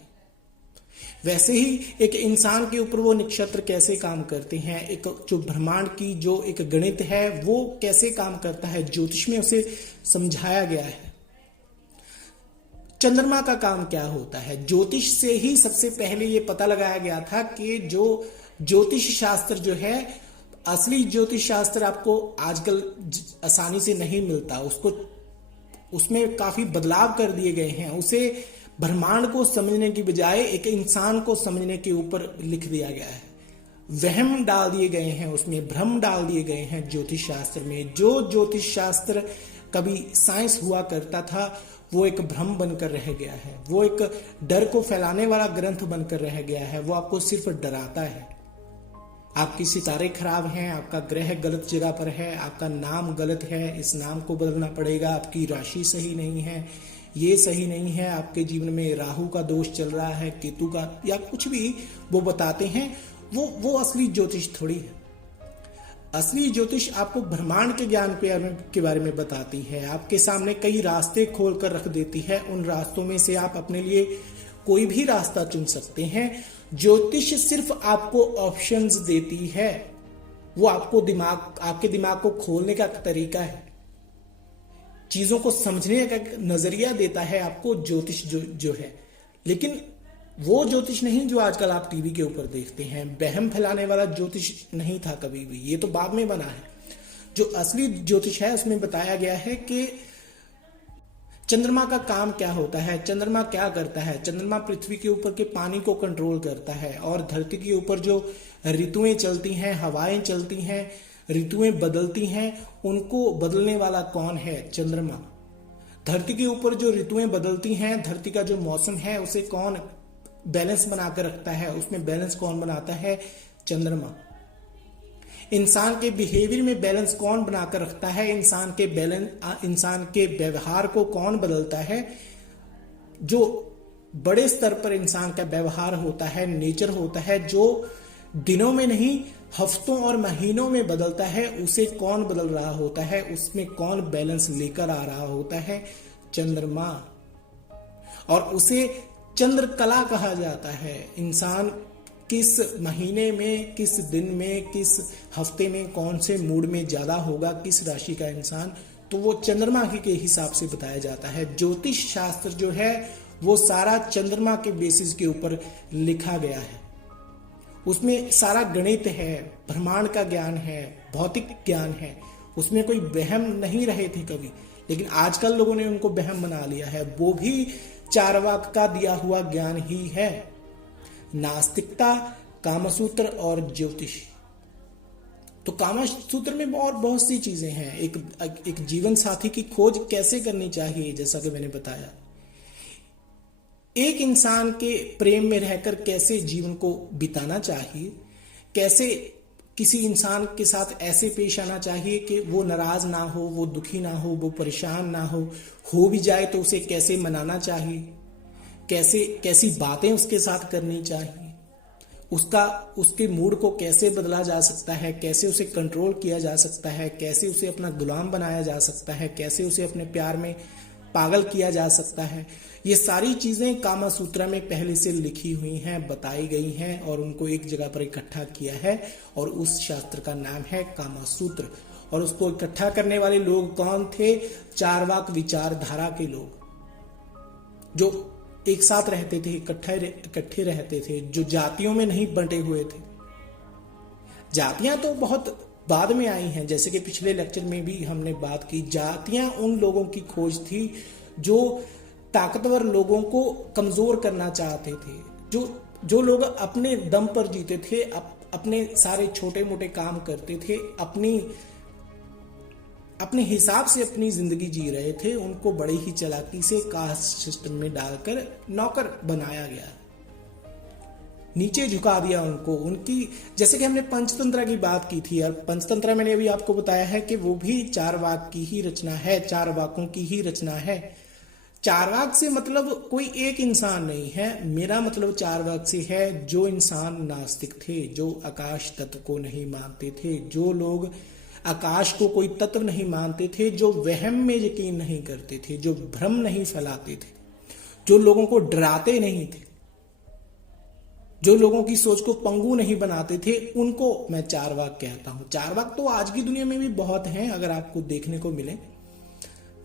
वैसे ही एक इंसान के ऊपर वो नक्षत्र कैसे काम करते हैं, एक जो ब्रह्मांड की जो एक गणित है वो कैसे काम करता है, ज्योतिष में उसे समझाया गया है। चंद्रमा का काम क्या होता है, ज्योतिष से ही सबसे पहले ये पता लगाया गया था कि जो ज्योतिष शास्त्र जो है, असली ज्योतिष शास्त्र आपको आजकल आसानी से नहीं मिलता, उसमें काफी बदलाव कर दिए गए हैं। उसे ब्रह्मांड को समझने की बजाय एक इंसान को समझने के ऊपर लिख दिया गया है, वहम डाल दिए गए हैं, उसमें भ्रम डाल दिए गए हैं ज्योतिष शास्त्र में। जो ज्योतिष शास्त्र कभी साइंस हुआ करता था वो एक भ्रम बनकर रह गया है, वो एक डर को फैलाने वाला ग्रंथ बनकर रह गया है, वो आपको सिर्फ डराता है। आपकी सितारे खराब हैं, आपका ग्रह गलत जगह पर है, आपका नाम गलत है, इस नाम को बदलना पड़ेगा, आपकी राशि सही नहीं है, ये सही नहीं है, आपके जीवन में राहु का दोष चल रहा है, केतु का, या कुछ भी वो बताते हैं, वो असली ज्योतिष थोड़ी है। असली ज्योतिष आपको ब्रह्मांड के ज्ञान के बारे में बताती है, आपके सामने कई रास्ते खोल कर रख देती है, उन रास्तों में से आप अपने लिए कोई भी रास्ता चुन सकते हैं। ज्योतिष सिर्फ आपको ऑप्शंस देती है, वो आपके दिमाग को खोलने का तरीका है, चीजों को समझने का नजरिया देता है आपको ज्योतिष जो है। लेकिन वो ज्योतिष नहीं जो आजकल आप टीवी के ऊपर देखते हैं, वहम फैलाने वाला ज्योतिष नहीं था कभी भी, ये तो बाद में बना है। जो असली ज्योतिष है उसमें बताया गया है कि चंद्रमा का काम क्या होता है, चंद्रमा क्या करता है। चंद्रमा पृथ्वी के ऊपर के पानी को कंट्रोल करता है और धरती के ऊपर जो ऋतुएं चलती हैं, हवाएं चलती हैं, ऋतुएं बदलती हैं, उनको बदलने वाला कौन है? चंद्रमा। धरती के ऊपर जो ऋतुएं बदलती हैं, धरती का जो मौसम है उसे कौन बैलेंस बनाकर रखता है, उसमें बैलेंस कौन बनाता है? चंद्रमा। इंसान के बिहेवियर में बैलेंस कौन बनाकर रखता है? इंसान के व्यवहार को कौन बदलता है? जो बड़े स्तर पर इंसान का व्यवहार होता है, नेचर होता है, जो दिनों में नहीं हफ्तों और महीनों में बदलता है, उसे कौन बदल रहा होता है, उसमें कौन बैलेंस लेकर आ रहा होता है? चंद्रमा। और उसे चंद्रकला कहा जाता है। इंसान किस महीने में, किस दिन में, किस हफ्ते में, कौन से मूड में ज्यादा होगा, किस राशि का इंसान, तो वो चंद्रमा के हिसाब से बताया जाता है। ज्योतिष शास्त्र जो है वो सारा चंद्रमा के बेसिस के ऊपर लिखा गया है। उसमें सारा गणित है, ब्रह्मांड का ज्ञान है, भौतिक ज्ञान है। उसमें कोई वहम नहीं रहे थे कभी, लेकिन आजकल लोगों ने उनको वहम बना लिया है। वो भी चार्वाक का दिया हुआ ज्ञान ही है। नास्तिकता, कामसूत्र और ज्योतिष। तो कामसूत्र में और बहुत सी चीजें हैं। एक जीवन साथी की खोज कैसे करनी चाहिए, जैसा कि मैंने बताया। एक इंसान के प्रेम में रहकर कैसे जीवन को बिताना चाहिए, कैसे किसी इंसान के साथ ऐसे पेश आना चाहिए कि वो नाराज ना हो, वो दुखी ना हो, वो परेशान ना हो भी जाए तो उसे कैसे मनाना चाहिए, कैसी बातें उसके साथ करनी चाहिए, उसके मूड को कैसे बदला जा सकता है, कैसे उसे कंट्रोल किया जा सकता है, कैसे उसे अपना गुलाम बनाया जा सकता है, कैसे उसे अपने प्यार में पागल किया जा सकता है। ये सारी चीजें कामा सूत्र में पहले से लिखी हुई हैं, बताई गई हैं और उनको एक जगह पर इकट्ठा किया है और उस शास्त्र का नाम है कामा सूत्र। और उसको इकट्ठा करने वाले लोग कौन थे? चार्वाक विचारधारा के लोग, जो एक साथ रहते थे, इकट्ठे रहते थे, जो जातियों में नहीं बंटे हुए थे। जातियां तो बहुत बाद में आई हैं, जैसे कि पिछले लेक्चर में भी हमने बात की। जातियां उन लोगों की खोज थी जो ताकतवर लोगों को कमजोर करना चाहते थे, जो लोग अपने दम पर जीते थे, अपने सारे छोटे मोटे काम करते थे, अपने हिसाब से अपनी जिंदगी जी रहे थे। उनको बड़े ही चालाकी से कास्ट सिस्टम में डालकर नौकर बनाया गया, नीचे झुका दिया उनको। उनकी, जैसे कि हमने पंचतंत्र की बात की थी, और पंचतंत्र मैंने अभी आपको बताया है कि वो भी चारवाक की ही रचना है, चार वाकों की ही रचना है। चारवाक से मतलब कोई एक इंसान नहीं है, मेरा मतलब चारवाक से है जो इंसान नास्तिक थे, जो आकाश तत्व को नहीं मानते थे, जो लोग आकाश को कोई तत्व नहीं मानते थे, जो वहम में यकीन नहीं करते थे, जो भ्रम नहीं फैलाते थे, जो लोगों को डराते नहीं थे, जो लोगों की सोच को पंगु नहीं बनाते थे, उनको मैं चारवाक कहता हूं। चारवाक तो आज की दुनिया में भी बहुत हैं, अगर आपको देखने को मिले।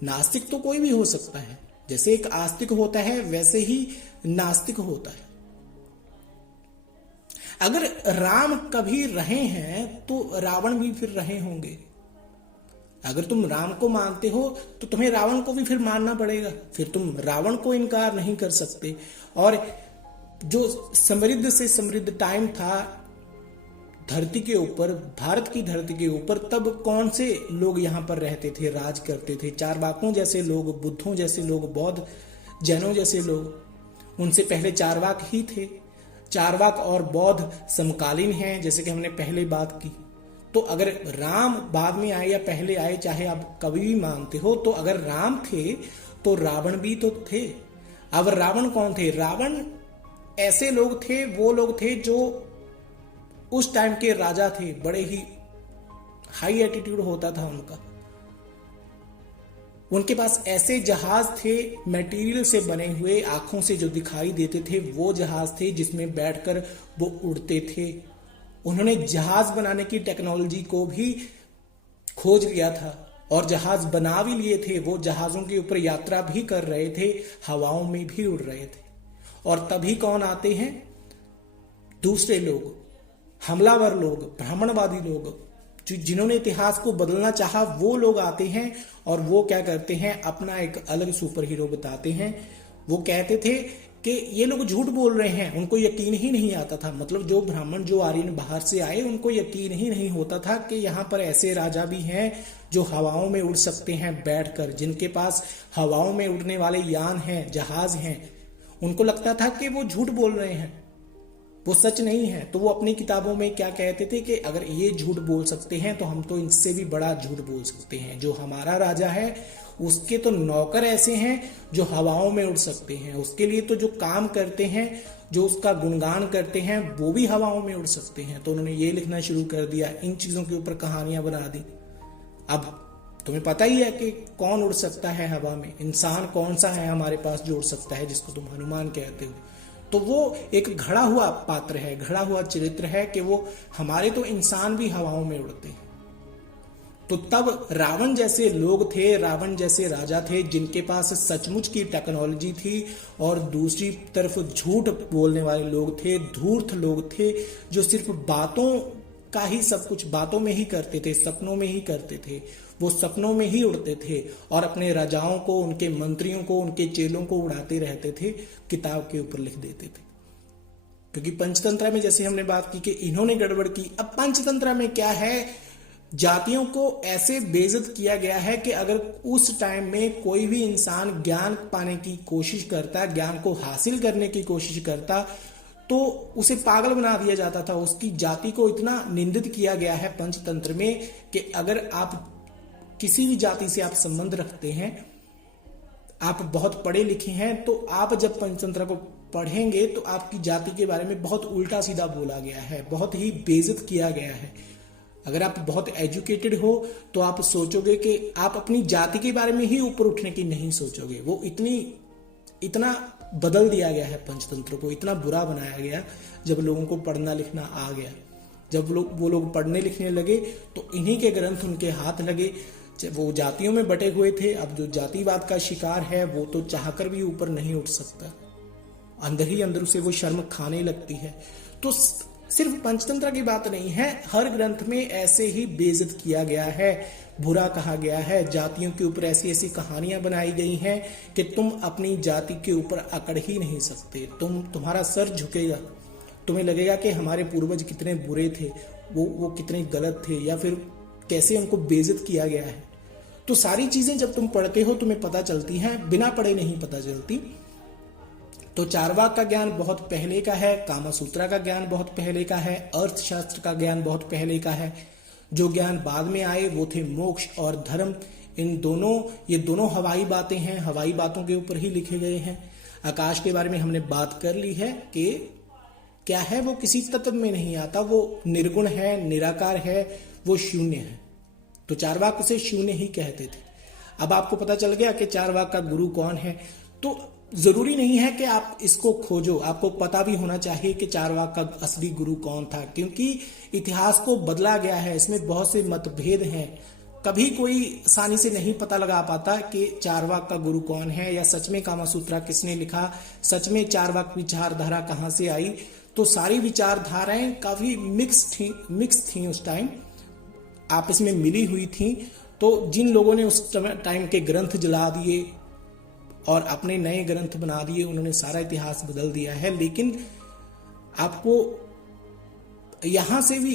नास्तिक तो कोई भी हो सकता है, जैसे एक आस्तिक होता है वैसे ही नास्तिक होता है। अगर राम कभी रहे हैं तो रावण भी फिर रहे होंगे। अगर तुम राम को मानते हो तो तुम्हें रावण को भी फिर मानना पड़ेगा, फिर तुम रावण को इनकार नहीं कर सकते। और जो समृद्ध से समृद्ध टाइम था धरती के ऊपर, भारत की धरती के ऊपर, तब कौन से लोग यहां पर रहते थे, राज करते थे? चारवाकों जैसे लोग, बुद्धों जैसे लोग, बौद्ध जैनों जैसे लोग। उनसे पहले चारवाक ही थे। चारवाक और बौद्ध समकालीन हैं, जैसे कि हमने पहले बात की। तो अगर राम बाद में आए या पहले आए, चाहे आप कभी भी मानते हो, तो अगर राम थे तो रावण भी तो थे। अब रावण कौन थे? रावण ऐसे लोग थे, वो लोग थे जो उस टाइम के राजा थे, बड़े ही हाई एटीट्यूड होता था उनका। उनके पास ऐसे जहाज थे मटेरियल से बने हुए, आंखों से जो दिखाई देते थे वो जहाज थे जिसमें बैठकर वो उड़ते थे। उन्होंने जहाज बनाने की टेक्नोलॉजी को भी खोज लिया था और जहाज बना भी लिए थे। वो जहाजों के ऊपर यात्रा भी कर रहे थे, हवाओं में भी उड़ रहे थे। और तभी कौन आते हैं? दूसरे लोग, हमलावर लोग, ब्राह्मणवादी लोग, जिन्होंने इतिहास को बदलना चाहा, वो लोग आते हैं और वो क्या करते हैं, अपना एक अलग सुपर हीरो बताते हैं। वो कहते थे कि ये लोग झूठ बोल रहे हैं, उनको यकीन ही नहीं आता था। मतलब जो ब्राह्मण, जो आर्यन बाहर से आए, उनको यकीन ही नहीं होता था कि यहाँ पर ऐसे राजा भी हैं जो हवाओं में उड़ सकते हैं बैठकर, जिनके पास हवाओं में उड़ने वाले यान हैं, जहाज हैं। उनको लगता था कि वो झूठ बोल रहे हैं, वो सच नहीं है। तो वो अपनी किताबों में क्या कहते थे कि अगर ये झूठ बोल सकते हैं तो हम तो इनसे भी बड़ा झूठ बोल सकते हैं। जो हमारा राजा है उसके तो नौकर ऐसे हैं जो हवाओं में उड़ सकते हैं, उसके लिए तो जो काम करते हैं, जो उसका गुणगान करते हैं, वो भी हवाओं में उड़ सकते हैं। तो उन्होंने ये लिखना शुरू कर दिया, इन चीजों के ऊपर कहानियां बना दी। अब तुम्हें पता ही है कि कौन उड़ सकता है हवा में, इंसान कौन सा है हमारे पास जो उड़ सकता है, जिसको तुम हनुमान कहते हो। तो वो एक घड़ा हुआ पात्र है, घड़ा हुआ चरित्र है कि वो हमारे तो इंसान भी हवाओं में उड़ते हैं। तो तब रावण जैसे लोग थे, रावण जैसे राजा थे जिनके पास सचमुच की टेक्नोलॉजी थी, और दूसरी तरफ झूठ बोलने वाले लोग थे, धूर्त लोग थे, जो सिर्फ बातों का ही सब कुछ बातों में ही करते थे, सपनों में ही करते थे, वो सपनों में ही उड़ते थे और अपने राजाओं को, उनके मंत्रियों को, उनके चेलों को उड़ाते रहते थे, किताब के ऊपर लिख देते थे। क्योंकि पंचतंत्र में जैसे हमने बात की कि इन्होंने गड़बड़ की। अब पंचतंत्र में क्या है, जातियों को ऐसे बेइज्जत किया गया है कि अगर उस टाइम में कोई भी इंसान ज्ञान पाने की कोशिश करता, ज्ञान को हासिल करने की कोशिश करता, तो उसे पागल बना दिया जाता था। उसकी जाति को इतना निंदित किया गया है पंचतंत्र में कि अगर आप किसी भी जाति से आप संबंध रखते हैं, आप बहुत पढ़े लिखे हैं, तो आप जब पंचतंत्र को पढ़ेंगे तो आपकी जाति के बारे में बहुत उल्टा सीधा बोला गया है, बहुत ही बेइज्जत किया गया है। अगर आप बहुत एजुकेटेड हो तो आप सोचोगे कि आप अपनी जाति के बारे में ही ऊपर उठने की नहीं सोचोगे। वो इतना बदल दिया गया है पंचतंत्र को, इतना बुरा बनाया गया जब लोगों को पढ़ना लिखना आ गया। जब वो लोग पढ़ने लिखने लगे तो इन्हीं के ग्रंथ उनके हाथ लगे। वो जातियों में बटे हुए थे, अब जो जातिवाद का शिकार है वो तो चाहकर भी ऊपर नहीं उठ सकता, अंदर ही अंदर उसे वो शर्म खाने लगती है। तो सिर्फ पंचतंत्र की बात नहीं है, हर ग्रंथ में ऐसे ही बेइज्जत किया गया है, बुरा कहा गया है, जातियों के ऊपर ऐसी ऐसी कहानियां बनाई गई हैं कि तुम अपनी जाति के ऊपर अकड़ ही नहीं सकते। तुम्हारा सर झुकेगा, तुम्हें लगेगा कि हमारे पूर्वज कितने बुरे थे, वो कितने गलत थे, या फिर कैसे उनको बेइज्जत किया गया है। तो सारी चीजें जब तुम पढ़ते हो तुम्हें पता चलती हैं, बिना पढ़े नहीं पता चलती। तो चारवाक का ज्ञान बहुत पहले का है, कामसूत्रा का ज्ञान बहुत पहले का है, अर्थशास्त्र का ज्ञान बहुत पहले का है। जो ज्ञान बाद में आए वो थे मोक्ष और धर्म। ये दोनों हवाई बातें हैं, हवाई बातों के ऊपर ही लिखे गए हैं। आकाश के बारे में हमने बात कर ली है कि क्या है, वो किसी तत्व में नहीं आता, वो निर्गुण है, निराकार है, वो शून्य है। तो चारवाक उसे शून्य ही कहते थे। अब आपको पता चल गया कि चारवाक का गुरु कौन है। तो जरूरी नहीं है कि आप इसको खोजो, आपको पता भी होना चाहिए कि चारवाक का असली गुरु कौन था, क्योंकि इतिहास को बदला गया है, इसमें बहुत से मतभेद हैं। कभी कोई आसानी से नहीं पता लगा पाता कि चारवाक का गुरु कौन है, या सच में कामसूत्रा किसने लिखा, सच में चारवाक विचारधारा कहां से आई। तो सारी विचारधाराएं काफी मिक्स थी उस टाइम, आपस में मिली हुई थी। तो जिन लोगों ने उस टाइम के ग्रंथ जला दिए और अपने नए ग्रंथ बना दिए, उन्होंने सारा इतिहास बदल दिया है। लेकिन आपको यहां से भी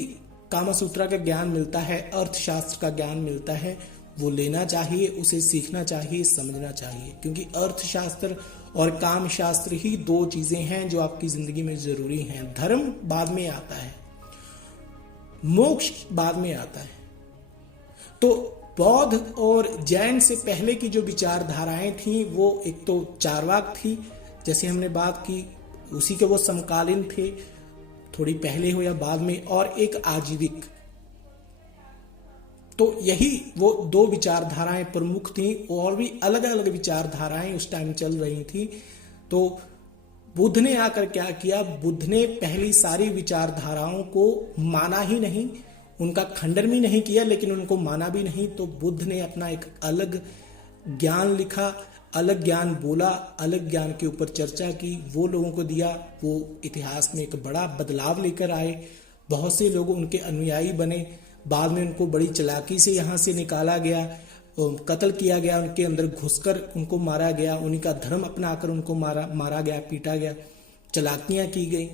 कामसूत्रा का ज्ञान मिलता है, अर्थशास्त्र का ज्ञान मिलता है, वो लेना चाहिए, उसे सीखना चाहिए, समझना चाहिए। क्योंकि अर्थशास्त्र और काम शास्त्र ही दो चीजें हैं जो आपकी जिंदगी में जरूरी हैं। धर्म बाद में आता है, मोक्ष बाद में आता है। तो बौद्ध और जैन से पहले की जो विचारधाराएं थी वो एक तो चारवाक थी, जैसे हमने बात की, उसी के वो समकालीन थे, थोड़ी पहले हो या बाद में, और एक आजीविक। तो यही वो दो विचारधाराएं प्रमुख थी, और भी अलग अलग विचारधाराएं उस टाइम चल रही थी। तो बुद्ध ने आकर क्या किया, बुद्ध ने पहली सारी विचारधाराओं को माना ही नहीं, उनका खंडन भी नहीं किया, लेकिन उनको माना भी नहीं। तो बुद्ध ने अपना एक अलग ज्ञान लिखा, अलग ज्ञान बोला, अलग ज्ञान के ऊपर चर्चा की, वो लोगों को दिया। वो इतिहास में एक बड़ा बदलाव लेकर आए, बहुत से लोग उनके अनुयायी बने। बाद में उनको बड़ी चालाकी से यहाँ से निकाला गया, कत्ल किया गया, उनके अंदर घुसकर उनको मारा गया, उन्हीं का धर्म अपनाकर उनको मारा गया, पीटा गया, चालाकियां की गई।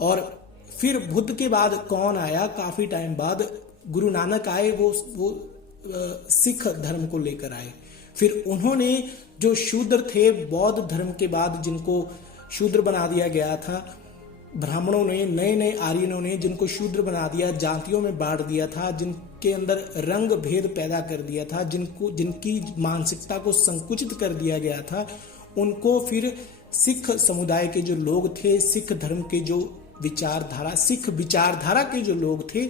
और फिर बुद्ध के बाद कौन आया, काफी टाइम बाद गुरु नानक आए, वो सिख धर्म को लेकर आए। फिर उन्होंने जो शूद्र थे, बौद्ध धर्म के बाद जिनको शूद्र बना दिया गया था, ब्राह्मणों ने, नए नए आर्यनों ने जिनको शूद्र बना दिया, जातियों में बांट दिया था, जिनके अंदर रंग भेद पैदा कर दिया था, जिनकी मानसिकता को संकुचित कर दिया गया था, उनको फिर सिख समुदाय के जो लोग थे, सिख धर्म के जो विचारधारा, सिख विचारधारा के जो लोग थे,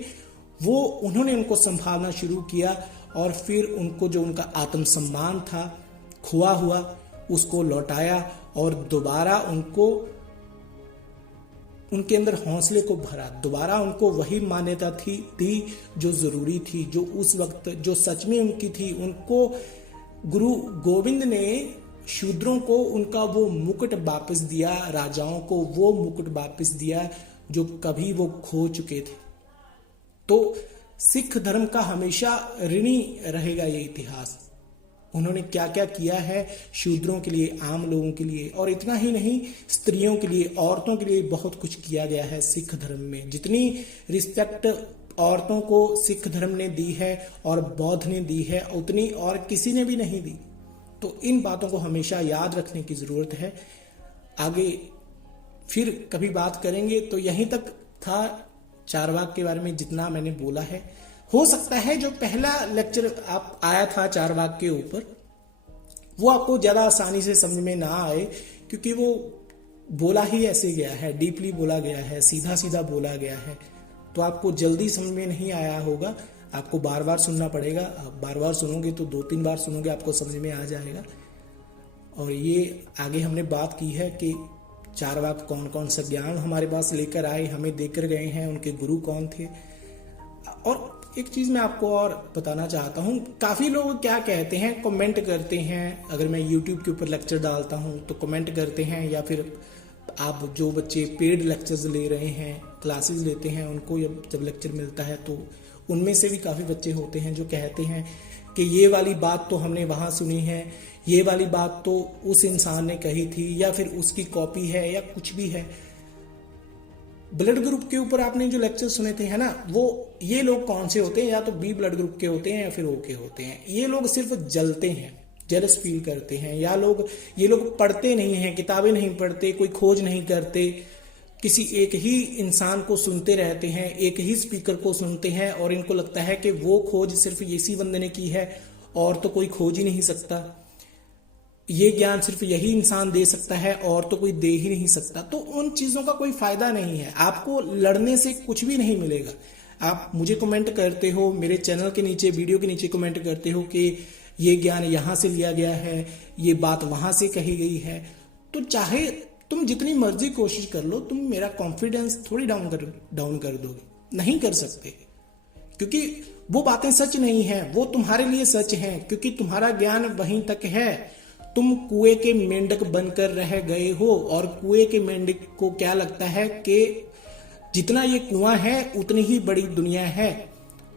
वो उन्होंने उनको संभालना शुरू किया और फिर उनको जो उनका आत्मसम्मान था खोआ हुआ उसको लौटाया और दोबारा उनको, उनके अंदर हौसले को भरा, दोबारा उनको वही मान्यता थी जो जरूरी थी, जो उस वक्त जो सच में उनकी थी। उनको गुरु गोविंद ने शूद्रों को उनका वो मुकुट वापस दिया, राजाओं को वो मुकुट वापस दिया जो कभी वो खो चुके थे। तो सिख धर्म का हमेशा ऋणी रहेगा ये इतिहास। उन्होंने क्या क्या किया है शूद्रों के लिए, आम लोगों के लिए, और इतना ही नहीं, स्त्रियों के लिए, औरतों के लिए बहुत कुछ किया गया है सिख धर्म में। जितनी रिस्पेक्ट औरतों को सिख धर्म ने दी है और बौद्ध ने दी है, उतनी और किसी ने भी नहीं दी। तो इन बातों को हमेशा याद रखने की जरूरत है। आगे फिर कभी बात करेंगे। तो यहीं तक था चारवाक के बारे में जितना मैंने बोला है। हो सकता है जो पहला लेक्चर आप आया था चारवाक के ऊपर, वो आपको ज्यादा आसानी से समझ में ना आए, क्योंकि वो बोला ही ऐसे गया है, डीपली बोला गया है, सीधा सीधा बोला गया है, तो आपको जल्दी समझ में नहीं आया होगा। आपको बार बार सुनना पड़ेगा। आप बार बार सुनोगे तो 2-3 बार सुनोगे, आपको समझ में आ जाएगा। और ये आगे हमने बात की है कि चारवाक कौन कौन सा ज्ञान हमारे पास लेकर आए, हमें देकर गए हैं, उनके गुरु कौन थे। और एक चीज मैं आपको और बताना चाहता हूँ, काफी लोग क्या कहते हैं, कमेंट करते हैं। अगर मैं YouTube के ऊपर लेक्चर डालता हूँ तो कमेंट करते हैं, या फिर आप जो बच्चे पेड लेक्चर्स ले रहे हैं, क्लासेस लेते हैं, उनको जब लेक्चर मिलता है तो उनमें से भी काफी बच्चे होते हैं जो कहते हैं कि ये वाली बात तो हमने वहां सुनी है, ये वाली बात तो उस इंसान ने कही थी, या फिर उसकी कॉपी है, या कुछ भी है। ब्लड ग्रुप के ऊपर आपने जो लेक्चर सुने थे, है ना, वो ये लोग कौन से होते हैं, या तो बी ब्लड ग्रुप के होते हैं या फिर ओ के होते हैं। ये लोग सिर्फ जलते हैं, जेलस फील करते हैं, या ये लोग पढ़ते नहीं हैं, किताबें नहीं पढ़ते, कोई खोज नहीं करते, किसी एक ही इंसान को सुनते रहते हैं, एक ही स्पीकर को सुनते हैं, और इनको लगता है कि वो खोज सिर्फ इसी बंदे ने की है और तो कोई खोज ही नहीं सकता, ये ज्ञान सिर्फ यही इंसान दे सकता है और तो कोई दे ही नहीं सकता। तो उन चीजों का कोई फायदा नहीं है, आपको लड़ने से कुछ भी नहीं मिलेगा। आप मुझे कमेंट करते हो, मेरे चैनल के नीचे, वीडियो के नीचे कमेंट करते हो कि ये ज्ञान यहां से लिया गया है, ये बात वहां से कही गई है, तो चाहे तुम जितनी मर्जी कोशिश कर लो, तुम मेरा कॉन्फिडेंस थोड़ी डाउन कर दोगे, नहीं कर सकते, क्योंकि वो बातें सच नहीं है, वो तुम्हारे लिए सच हैं, क्योंकि तुम्हारा ज्ञान वहीं तक है। तुम कुएं के मेंढक बनकर रह गए हो, और कुएं के मेंढक को क्या लगता है कि जितना ये कुआं है उतनी ही बड़ी दुनिया है।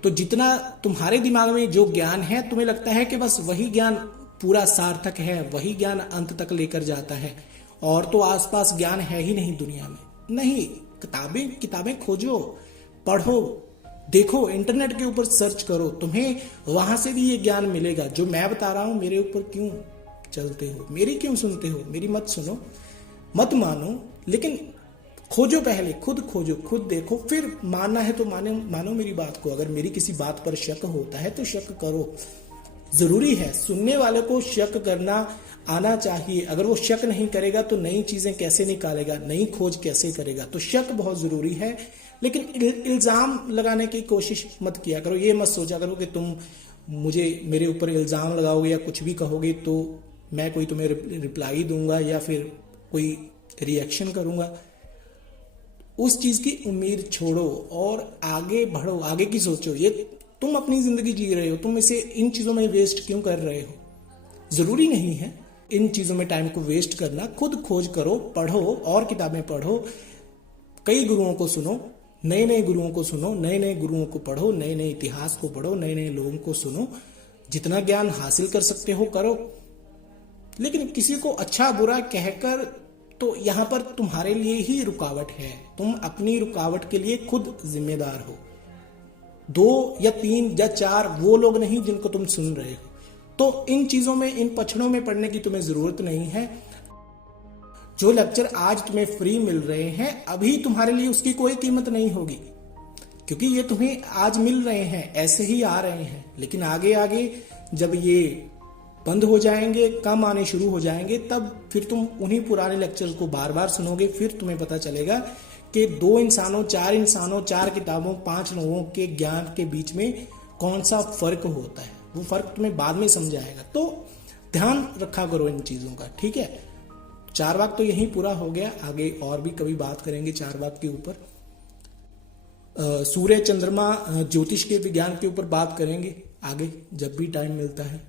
तो जितना तुम्हारे दिमाग में जो ज्ञान है, तुम्हें लगता है कि बस वही ज्ञान पूरा सार्थक है, वही ज्ञान अंत तक लेकर जाता है, और तो आसपास ज्ञान है ही नहीं दुनिया में। नहीं, किताबें खोजो, पढ़ो, देखो, इंटरनेट के ऊपर सर्च करो, तुम्हें वहां से भी ये ज्ञान मिलेगा। जो मैं बता रहा हूं, मेरे ऊपर क्यों चलते हो, मेरी क्यों सुनते हो, मेरी मत सुनो, मत मानो, लेकिन खोजो, पहले खुद खोजो, खुद देखो, फिर मानना है तो मानो मेरी बात को। अगर मेरी किसी बात पर शक होता है तो शक करो, जरूरी है। सुनने वाले को शक करना आना चाहिए। अगर वो शक नहीं करेगा तो नई चीजें कैसे निकालेगा, नई खोज कैसे करेगा। तो शक बहुत जरूरी है, लेकिन इल्जाम लगाने की कोशिश मत किया करो। ये मत सोचा करो कि तुम मेरे ऊपर इल्जाम लगाओगे या कुछ भी कहोगे तो मैं कोई तुम्हें रिप्लाई दूंगा या फिर कोई रिएक्शन करूंगा। उस चीज की उम्मीद छोड़ो और आगे बढ़ो, आगे की सोचो। ये तुम अपनी जिंदगी जी रहे हो, तुम इसे इन चीजों में वेस्ट क्यों कर रहे हो? जरूरी नहीं है इन चीजों में टाइम को वेस्ट करना। खुद खोज करो, पढ़ो और किताबें पढ़ो, कई गुरुओं को सुनो, नए नए गुरुओं को सुनो, नए नए गुरुओं को पढ़ो, नए नए इतिहास को पढ़ो, नए नए लोगों को सुनो। जितना ज्ञान हासिल कर सकते हो करो, लेकिन किसी को अच्छा बुरा कहकर तो यहां पर तुम्हारे लिए ही रुकावट है। तुम अपनी रुकावट के लिए खुद जिम्मेदार हो। 2 या 3 या 4 वो लोग नहीं जिनको तुम सुन रहे हो। तो इन चीजों में, इन पछड़ों में पड़ने की तुम्हें जरूरत नहीं है। जो लेक्चर आज तुम्हें फ्री मिल रहे हैं अभी तुम्हारे लिए उसकी कोई कीमत नहीं होगी, क्योंकि ये तुम्हें आज मिल रहे हैं, ऐसे ही आ रहे हैं। लेकिन आगे आगे जब ये बंद हो जाएंगे, कम आने शुरू हो जाएंगे, तब फिर तुम उन्हीं पुराने लेक्चर्स को बार बार सुनोगे। फिर तुम्हें पता चलेगा कि 2 इंसानों, 4 इंसानों, 4 किताबों, 5 लोगों के ज्ञान के बीच में कौन सा फर्क होता है। वो फर्क तुम्हें बाद में समझ आएगा। तो ध्यान रखा करो इन चीजों का, ठीक है। चारवाक तो यहीं पूरा हो गया, आगे और भी कभी बात करेंगे चारवाक के ऊपर। सूर्य, चंद्रमा, ज्योतिष के विज्ञान के ऊपर बात करेंगे आगे जब भी टाइम मिलता है।